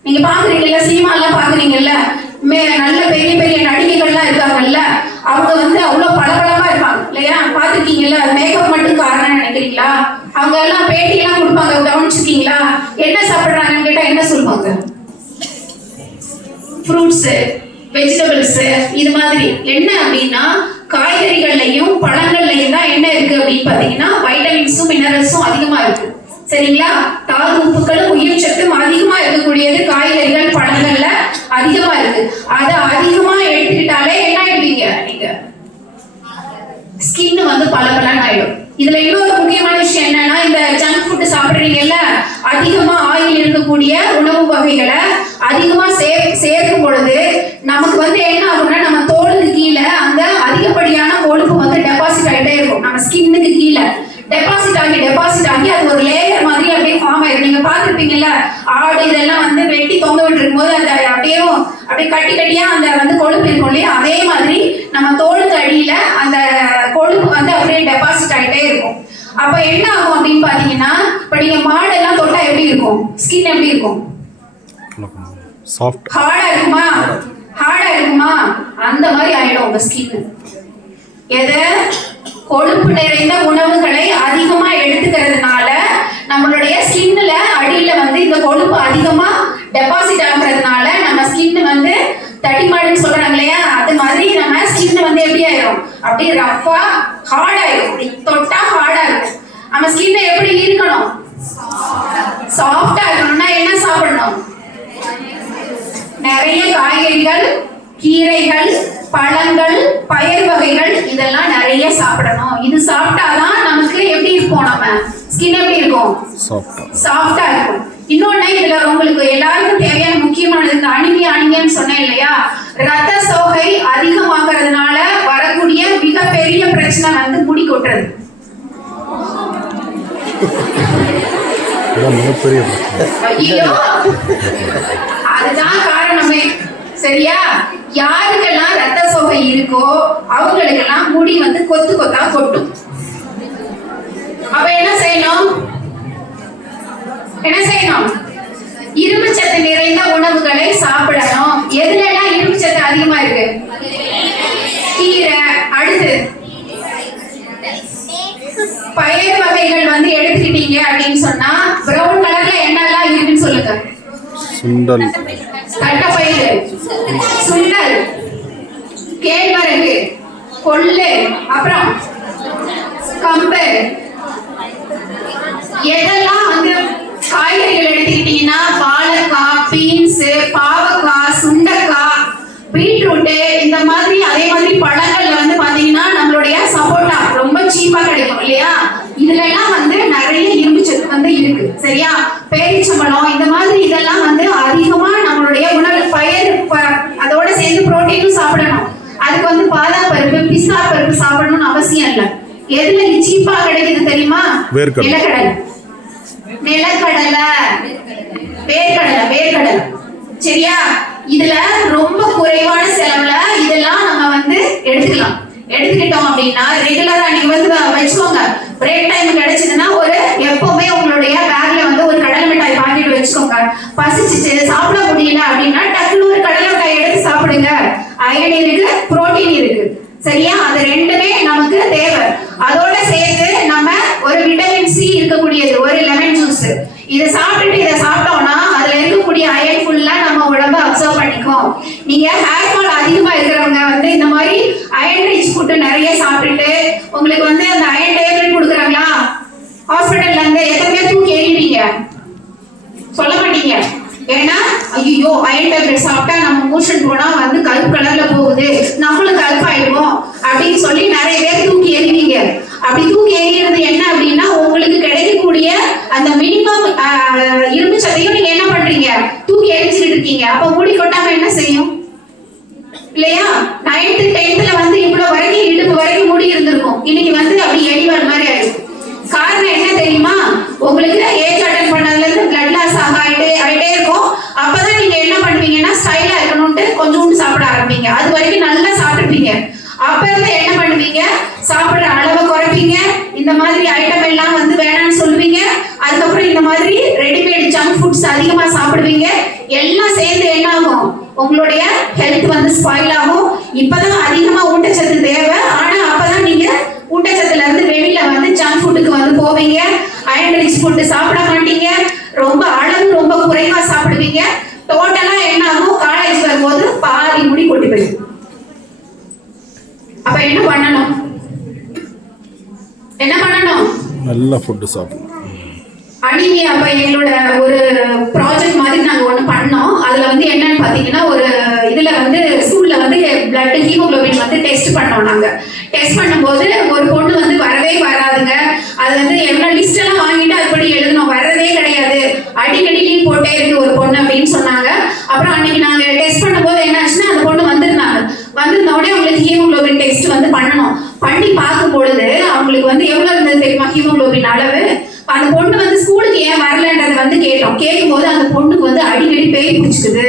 நீங்க பாக்குறீங்கல்ல, சினிமா எல்லாம் பாக்குறீங்கல்ல, நல்ல பெரிய பெரிய நடிகைகள்லாம் இருக்காங்கல்ல, அவங்க வந்து அவ்வளவு பளபளப்பா இருப்பாங்க இல்லையா? பாத்துருக்கீங்கல்ல? மேக்கப் மட்டும் காரணம் நினைக்கிறீங்களா? அவங்க எல்லாம் பேட்டி எல்லாம் கொடுப்பாங்க, கவனிச்சிருக்கீங்களா? என்ன சாப்பிடுறாங்கன்னு கேட்டா என்ன சொல்லுவாங்க? ஃப்ரூட்ஸ், வெஜிடபிள்ஸ், இது மாதிரி. என்ன அப்படின்னா காய்கறிகள்லையும் பழங்கள்லையும் தான் என்ன இருக்கு அப்படின்னு பாத்தீங்கன்னா வைட்டமின்ஸும் மினரல்ஸும் அதிகமா இருக்கு. சரிங்களா? தாது உப்புக்களும் உயிர் சத்தும் அதிகமா இருக்கக்கூடியது காய்கறிகள் பழங்கள்ல அதிகமா இருக்கு. அத அதிகமா எடுத்துக்கிட்டாலே என்ன ஆயிடுவீங்க? நீங்க ஸ்கின் வந்து பளபளன்னு ஆயிடும். இதுல இன்னொரு முக்கியமான விஷயம் என்னன்னா, இந்த ஜங்க் ஃபுட் சாப்பிடுறீங்கல்ல, அதிகமா ஆயில் இருக்கக்கூடிய உணவு வகைகளை அதிகமா சேர்க்கும் பொழுது நமக்கு வந்து என்ன ஆகும்னா, நம்ம தோலுக்கு கீழே அந்த அதிகப்படியான கொழுப்பு வந்து டெபாசிட் ஆகிட்டே இருக்கும். நம்ம ஸ்கின்னுக்கு கீழே டெபாசிட் ஆகி அது ஒரு லேயர் மாதிரி அப்படியே ஃபார்ம் ஆயிடும். நீங்க பார்த்துருப்பீங்கல்ல, ஆடு இதெல்லாம் வந்து வெட்டி தொங்க விட்டுருக்கும் போது அந்த அப்படியே கட்டி கட்டியா அந்த வந்து கொழுப்பு இருக்கும் இல்லையா? அதே மாதிரி நம்ம தோலுக்கு அடியில அந்த கொழுப்பு வந்து அப்படியே டெபாசிட் ஆகிட்டே இருக்கும். அப்ப என்ன ஆகும் அப்படின்னு பாத்தீங்கன்னா, இப்ப நீங்க மாடெல்லாம் தொட்டா எப்படி இருக்கும்? ஸ்கின் எப்படி இருக்கும்? ஹார்டா இருக்குமா? அந்த மாதிரி ஆயிடும் உங்க ஸ்கின். எதை? கொழுப்பு நிறைந்த உணவுகளை அதிகமா எடுத்துக்கிறதுனால நம்மளுடைய ஸ்கின்ல அடியில வந்து இந்த கொழுப்பு அதிகமா டெபாசிட் ஆகுறதுனால நம்ம ஸ்கின் வந்து தடிமாடுன்னு சொல்றாங்க இல்லையா? அது மாதிரி நம்ம ஸ்கின் வந்து எப்படி ஆயிரும்? அப்படியே ரஃபா ஹார்ட் ஆயிரும். தொட்டா ஹார்டா இருக்கும். நம்ம ஸ்கின் எப்படி இருக்கணும்? சாஃப்டா இருக்கணும்னா என்ன சாப்பிடணும்? நிறைய காய்கறிகள், கீரைகள், பழங்கள், பயிர் வகைகள் இதெல்லாம் நிறைய சாப்பிடணும். இது சாப்பிட்டாதான் நமக்கு எப்படி இருக்கும்? நம்ம ஸ்கின் எப்படி இருக்கும்? சாஃப்டா இருக்கும். இன்னொன்னு, இதுல உங்களுக்கு எல்லாருக்கும் தேவையான முக்கியமானது இந்த அனிமியான்னு சொன்னேன் இல்லையா? ரத்த சோகை அதிகமாகிறதுனால வரக்கூடிய மிகப்பெரிய பிரச்சனை வந்து முடி கொட்டுறது. அதுதான் காரணமே. சரியா? யாருக்கெல்லாம் ரத்த சோகை இருக்கோ அவங்களுக்கெல்லாம் முடி வந்து கொத்து கொத்தா கொட்டும். அப்ப என்ன செய்யணும்? இரும்பு சத்து நிறைந்த உணவுகளை சாப்பிடணும். எதுல எல்லாம் இரும்பு சத்து அதிகமா இருக்கு? கீரை. அடுத்து பயிர் வகைகள் வந்து எடுத்துக்கிட்டீங்க அப்படின்னு சொன்னா பிரவுன் கலர்ல என்னெல்லாம் இருக்குன்னு சொல்லுங்க. சுண்டல், தட்டைப்பயிறு, சுண்டல், கேழ்வரகு, கொள்ளு, அப்புறம் கம்பு, எதெல்லாம் வந்து காய்கறிகள் எடுத்துக்கிட்டீங்கன்னா வாழைக்காய், பீன்ஸ், பாவக்காய், சுண்டைக்காய், பீட்ரூட், இந்த மாதிரி அதே மாதிரி பழங்கள்ல வந்து பாத்தீங்கன்னா நம்மளுடைய சப்போட்டா ரொம்ப சீப்பா கிடைக்கும் இல்லையா? இதுல எல்லாம் வந்து நிறைய இரும்பு சத்து வந்து இருக்கு. சரியா? பேரிச்சம்பழம், இந்த மாதிரி இதெல்லாம் வந்து அதிகமா நம்மளுடைய உணவு பயிர் அதோட சேர்ந்து புரோட்டீனும் சாப்பிடணும். அதுக்கு வந்து பாதாம் பருப்பு, பிஸ்தா பருப்பு சாப்பிடணும்னு அவசியம் இல்லை. எதுல சீப்பா கிடைக்குது தெரியுமா? நிலக்கடலை, நிலக்கடலை, வேர்க்கடலை. சரியா? இதுல ரொம்ப குறைவான செலவுல இதெல்லாம் நம்ம வந்து எடுத்துக்கிட்டோம் அப்படின்னா ரெகுலரா நீங்க வந்து வச்சுக்கோங்க. பிரேக் டைம் கிடைச்சதுன்னா எப்பவுமே உங்களுடைய பேக்ல வந்து ஒரு கடலை மிட்டாய் பாக்கெட் வச்சுக்கோங்க. பசிச்சுட்டு சாப்பிட முடியல அப்படின்னா டக்குனு ஒரு கடலை மிட்டாய் எடுத்து சாப்பிடுங்க. அயன் இருக்கு, புரோட்டீன் இருக்கு. சரியா? அது ரெண்டுமே நமக்கு தேவை. அதோட சேர்த்து நம்ம ஒரு விட்டமின் சி இருக்கக்கூடியது ஒரு லெமன் ஜூஸ், இதை சாப்பிட்டோம்னா அதுல இருக்கக்கூடிய அயன் ஃபுல்லா நம்ம உடம்ப அப்சர்வ் பண்ணிக்கும். நீங்க ஹேர் ஃபால் அதிகமா இருக்கிறவங்க வந்து இந்த மாதிரி அயன் ரிச் ஃபுட் நிறைய சாப்பிட்டுட்டு உங்களுக்கு வந்து அந்த அயன் டேப்லெட் கொடுக்குறாங்களா ஹாஸ்பிட்டல்ல இருந்து, எத்தனை பேர் தூக்கி எறிவீங்க? சொல்ல மாட்டீங்க. ஏன்னா ஐயோ அயன் டேப்லெட் சாப்பிட்டா நம்ம மோஷன் போனா வந்து கருப்பு கலர்ல போகுது, நம்மளும் கருப்பாயிடுவோம் அப்படின்னு சொல்லி நிறைய பேர் தூக்கி எறிவீங்க. அப்படி தூக்கி எறிகிறது என்ன அப்படின்னா உங்களுக்கு கிடைக்கக்கூடிய அந்த மினிமம் இரும்பு சத்தையும் நீங்க என்ன பண்றீங்க? தூக்கி எரிஞ்சுக்கிட்டு இருக்கீங்க. அப்ப முடி கொட்டாம என்ன செய்யும்? இல்லையா? 9th 10th வந்து இவ்வளவு வரைக்கும் இடுப்பு வரைக்கும் முடி இருந்திருக்கும். இன்னைக்கு வந்து அப்படி எரிவார் மாதிரி ஆயிடும். காரணம் என்ன தெரியுமா? உங்களுக்கு ஏஜ் அட்டன் பண்ணதுல இருந்து பிளட் லாஸ் ஆயிட்டே இருக்கும். அப்பதான் நீங்க என்ன பண்ணுவீங்கன்னா ஸ்டைலா இருக்கணும்ட்டு கொஞ்சோண்டு சாப்பிட ஆரம்பிங்க. அது வரைக்கும் நல்லா சாப்பிட்டுப்பீங்க. அப்ப இருந்து என்ன பண்ணுவீங்க? சாப்பிடுற அளவை குறைப்பீங்க. இந்த மாதிரி ஐட்டம் எல்லாம் வந்து வேணாம்னு சொல்லுவீங்க. அதுக்கப்புறம் இந்த மாதிரி ரெடிமேட் ஜங்க் ஃபுட்ஸ் அதிகமா சாப்பிடுவீங்க. எல்லாம் சேர்ந்து என்ன ஆகும்? உங்களுடைய ஹெல்த் வந்து ஸ்பாயில் ஆகும். இப்பதான் அதிகமா ஊட்டச்சத்து தேவை. ஆனா அப்பதான் நீங்க ஊட்டச்சத்துல இருந்து வெளியில வந்து ஜங்க் ஃபுட்டுக்கு வந்து போவீங்க. அயன் ரிச் ஃபுட் சாப்பிட மாட்டீங்க. ரொம்ப குறைவா சாப்பிடுவீங்க. டோட்டலா என்ன ஆகும்? காலேஜ் வரும்போது பாதி முடி கொட்டி போயிடும். அப்ப என்ன பண்ணணும்? நல்ல ஃபுட் சாப்பிடணும். அனிமியா அப்ப எங்களோட ஒரு ப்ராஜெக்ட் மாதிரி நாங்க ஒண்ணு பண்ணோம். அதுல வந்து என்னன்னு பாத்தீங்கன்னா ஒரு இதுல வந்து ஸ்கூல்ல வந்து பிளட் ஹீமோகுளோபின் வந்து டெஸ்ட் பண்ணோம். நாங்க டெஸ்ட் பண்ணும்போது ஒரு பொண்ணு வந்து வரவே வராதுங்க. அது வந்து எவ்வளவு லிஸ்ட் எல்லாம் வாங்கிட்டு அதுபடி எழுதணும், வர்றதே கிடையாது, அடிக்கடி லீவ் போட்டே இருக்கு ஒரு பொண்ணு அப்படின்னு சொன்னாங்க. அப்புறம் அன்னைக்கு நாங்க டெஸ்ட் பண்ணும்போது என்ன ஆச்சுன்னா அந்த பொண்ணு வந்திருந்தாங்க. வந்திருந்த உடனே அவங்களுக்கு ஹீமோகுளோபின் டெஸ்ட் வந்து பண்ணி பார்க்கும் பொழுது அவங்களுக்கு வந்து எவ்வளவு இருந்தது தெரியுமா ஹீமோகுளோபின் அளவு? அந்த பொண்ணு வந்து ஸ்கூலுக்கு ஏன் வரலன்றதை வந்து கேட்கும்போது அந்த பொண்ணுக்கு வந்து அடிக்கடி பேய் பிடிச்சிக்குது.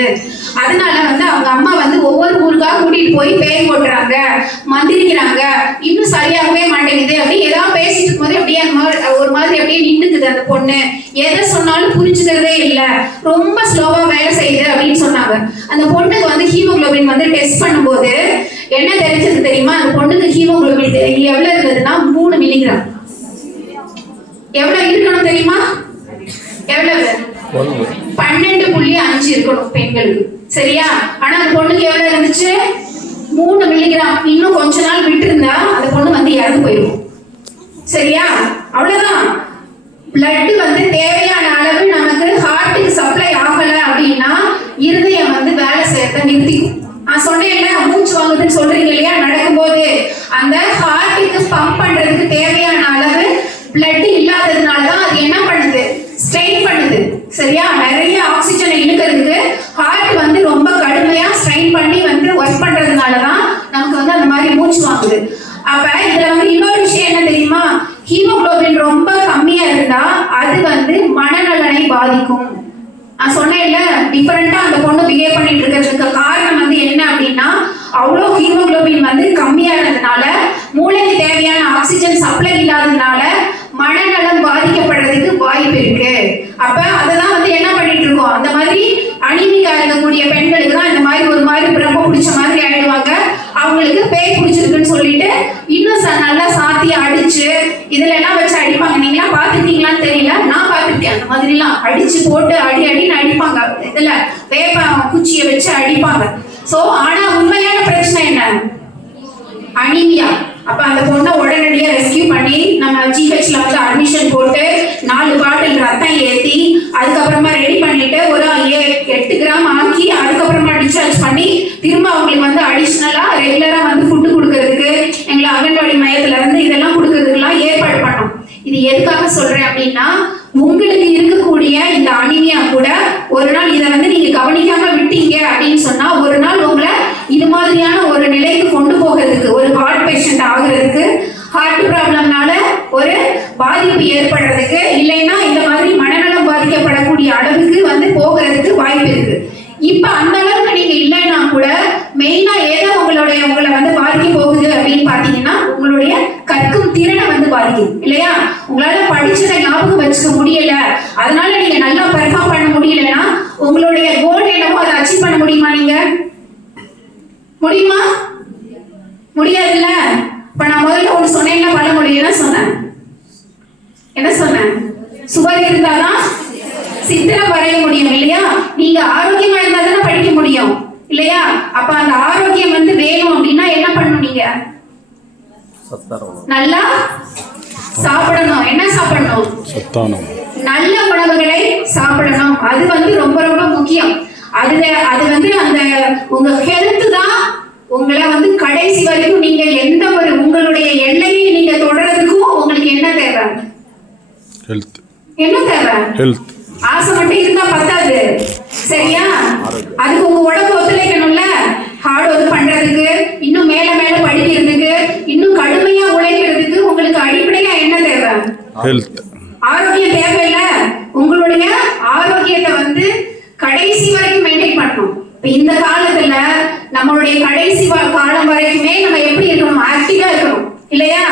அதனால வந்து அவங்க அம்மா வந்து ஒவ்வொரு ஊருக்கா கூட்டிட்டு போய் பேய் போட்டுறாங்க, மந்திரிக்கிறாங்க, இன்னும் சரியாகவே மாட்டேங்குது அப்படி ஏதாவது பேசிட்டு இருக்கும்போது அப்படியே ஒரு மாதிரி அப்படியே நின்றுக்குது அந்த பொண்ணு. எதை சொன்னாலும் புரிஞ்சுக்கிறதே இல்லை, ரொம்ப ஸ்லோவா வேலை செய்யுது அப்படின்னு சொன்னாங்க. அந்த பொண்ணுக்கு வந்து ஹீமோகுளோபின் வந்து டெஸ்ட் பண்ணும்போது என்ன தெரிஞ்சது தெரியுமா? அந்த பொண்ணுக்கு ஹீமோகுளோபின் எவ்வளவு இருந்ததுன்னா 3 மில்லிகிராம். எவ்வளவு இருக்கணும் தெரியுமா? எவ்வளவு? 12.5 இருக்கணும் பெண்களுக்கு. சரியா? ஆனா அந்த பொண்ணுக்கு எவ்வளவு இருந்துச்சு? 3 மில்லிகிராம். இன்னும் கொஞ்ச நாள் விட்டு இருந்தா அந்த பொண்ணு வந்து இறந்து போயிருக்கும். சரியா? அவ்வளவுதான். பிளட் வந்து தேவையான அளவு நமக்கு ஹார்ட்டுக்கு சப்ளை ஆகல அப்படின்னா இருதயம் வந்து வேலை செய்யறத நிறுத்திக்கும். நான் சொன்னேன்ல மூச்சு வாங்குதுன்னு சொல்றீங்க இல்லையா? நடக்கும்போது அந்த ஹார்ட்டுக்கு பம்ப் பண்றதுக்கு தேவையான அளவு பிளட் இல்லாததுனாலதான் அது என்ன பண்ணுது? ஸ்ட்ரெயின் பண்ணுது. சரியா? நிறைய ஆக்சிஜனை இழுக்கிறதுக்கு ஹார்ட் வந்து ரொம்ப கடுமையா ஸ்ட்ரெயின் பண்ணி வந்து ஒர்க் பண்றதுனாலதான் நமக்கு வந்து அந்த மாதிரி மூச்சு வாங்குது. அப்ப இதுல வந்து இன்னொரு விஷயம் என்ன தெரியுமா? ஹீமோகுளோபின் ரொம்ப கம்மியா இருந்தா அது வந்து மனநலனை பாதிக்கும். நான் சொன்னேன்ல டிஃபரெண்டா அந்த பொண்ணு பிஹேவ் பண்ணிட்டு இருக்கிறதுக்கு காரணம் வந்து என்ன அப்படின்னா அவ்வளோ ஹீமோகுளோபின் வந்து கம்மியானதுனால மூளைக்கு தேவையான ஆக்சிஜன் சப்ளை இல்லாததுனால மனநலம் பாதிக்கப்படுறதுக்கு வாய்ப்பு இருக்கு. அப்ப அதெல்லாம் வந்து என்ன பண்ணிட்டு இருக்கோம்? அந்த மாதிரி அனிமிக்கா இருக்கக்கூடிய பெண்களுக்கு தான் இந்த மாதிரி ஒரு மாதிரி பிரம்ம பிடிச்ச மாதிரி ஆயிடுவாங்க. அவங்களுக்கு பேய் பிடிச்சிருக்குன்னு சொல்லிட்டு இன்னும் நல்லா சாத்தி அடிச்சு இதுல எல்லாம் வச்சு அடிப்பாங்க. நீங்களாம் பாத்துட்டீங்களான்னு தெரியல, நான் பாத்துருக்கேன். அந்த மாதிரி எல்லாம் அடிச்சு போட்டு அடின்னு அடிப்பாங்க. இதுல வேப்ப குச்சியை வச்சு அடிப்பாங்க. சோ ஆனா உண்மையான பிரச்சனை என்ன? அனீமியா. அப்ப அந்த பொண்ணை உடனடியா ரெஸ்கியூ பண்ணி நம்ம ஜிஹெச்ல வந்து அட்மிஷன் போட்டு 4 பாட்டில் ரத்தம் ஏத்தி அதுக்கப்புறமா ரெடி பண்ணிட்டு ஒரு 8 கிராம் ஆக்கி அதுக்கப்புறமா டிஸ்சார்ஜ் பண்ணி திரும்ப அவங்களுக்கு வந்து அடிஷ்னலா ரெகுலரா வந்து ஃபுட்டு கொடுக்கறதுக்கு எங்களை அங்கன்வாடி மையத்துல இருந்து இதெல்லாம் கொடுக்கறதுக்கெல்லாம் ஏற்பாடு பண்ணோம். இது எதுக்காக சொல்றேன் அப்படின்னா, உங்களுக்கு இருக்கக்கூடிய இந்த அனிமியா கூட ஒரு நாள் இதை வந்து நீங்க கவனிக்காம விட்டீங்க அப்படின்னு சொன்னா ஒரு நாள் உங்களை இது மாதிரியான ஒரு நிலைக்கு கொண்டு போகிறதுக்கு, ஒரு ஹார்ட் பேஷண்ட் ஆகுறதுக்கு, ஹார்ட் ப்ராப்ளம்னால ஒரு பாதிப்பு ஏற்படுறதுக்கு, இல்லைன்னா இந்த மாதிரி மனநலம் பாதிக்கப்படக்கூடிய அளவுக்கு வந்து போகிறதுக்கு வாய்ப்பு இருக்கு. இப்ப அந்த அளவுக்கு நீங்க இல்லைன்னா கூட மெயினா ஏதோ உங்களை வந்து பாதிக்க போகுது அப்படின்னு பாத்தீங்கன்னா உங்களுடைய கற்கும் திறனை வந்து பாதிக்கும் இல்லையா? உங்களால படிச்சதை ஞாபகம் வச்சுக்க முடியல, அதனால நீங்க நல்லா பெர்ஃபார்ம் பண்ண முடியலன்னா உங்களுடைய கோல் என்னவோ அதை அச்சீவ் பண்ண முடியுமா? நீங்க முடியுமா? முடியாதுல்ல. இப்ப நான் முதல்ல ஒன்று சொன்னேன்னா பழமொழி என்ன சொன்னேன்? சுவர் இருந்தாதான் சித்திரம் வரைய முடியும் இல்லையா? நீங்க ஆரோக்கியமா இருந்தா தானே படிக்க முடியும் இல்லையா? அப்ப அந்த ஆரோக்கியம் வந்து வேணும் அப்படின்னா என்ன பண்ணணும்? நீங்க நல்லா சாப்பிடணும். என்ன சாப்பிடணும்? நல்ல உணவுகளை சாப்பிடணும். அது வந்து ரொம்ப ரொம்ப முக்கியம். அது வந்து அந்த உங்க ஹெல்த் தான் உங்களை வந்து கடைசி வரைக்கும் நீங்க எந்த ஒரு உங்களுடைய எல்லையை நீங்க தொடர்றதுக்கும் உங்களுக்கு என்ன தேவை? என்ன தேவை? ஆசை மட்டும் இருந்தா பத்தாது சரியா? அதுக்கு உங்க உடம்பு ஒத்துழைக்கணும்ல. ஹார்ட் ஒர்க் பண்றதுக்கு, இன்னும் மேல மேல படிக்கிறதுக்கு, இன்னும் கடுமையா உழைக்கிறதுக்கு உங்களுக்கு அடிப்படையா என்ன தேவை? ஆரோக்கியம் தேவையில்ல. உங்களுடைய ஆரோக்கியத்தை வந்து கடைசி வரைக்கும் மெயின்டைன் பண்ணணும். இந்த காலத்துல நம்மளுடைய கடைசி காலம் வரைக்குமே நம்ம எப்படி இருக்கணும்? ஆக்டிவா இருக்கணும் இல்லையா?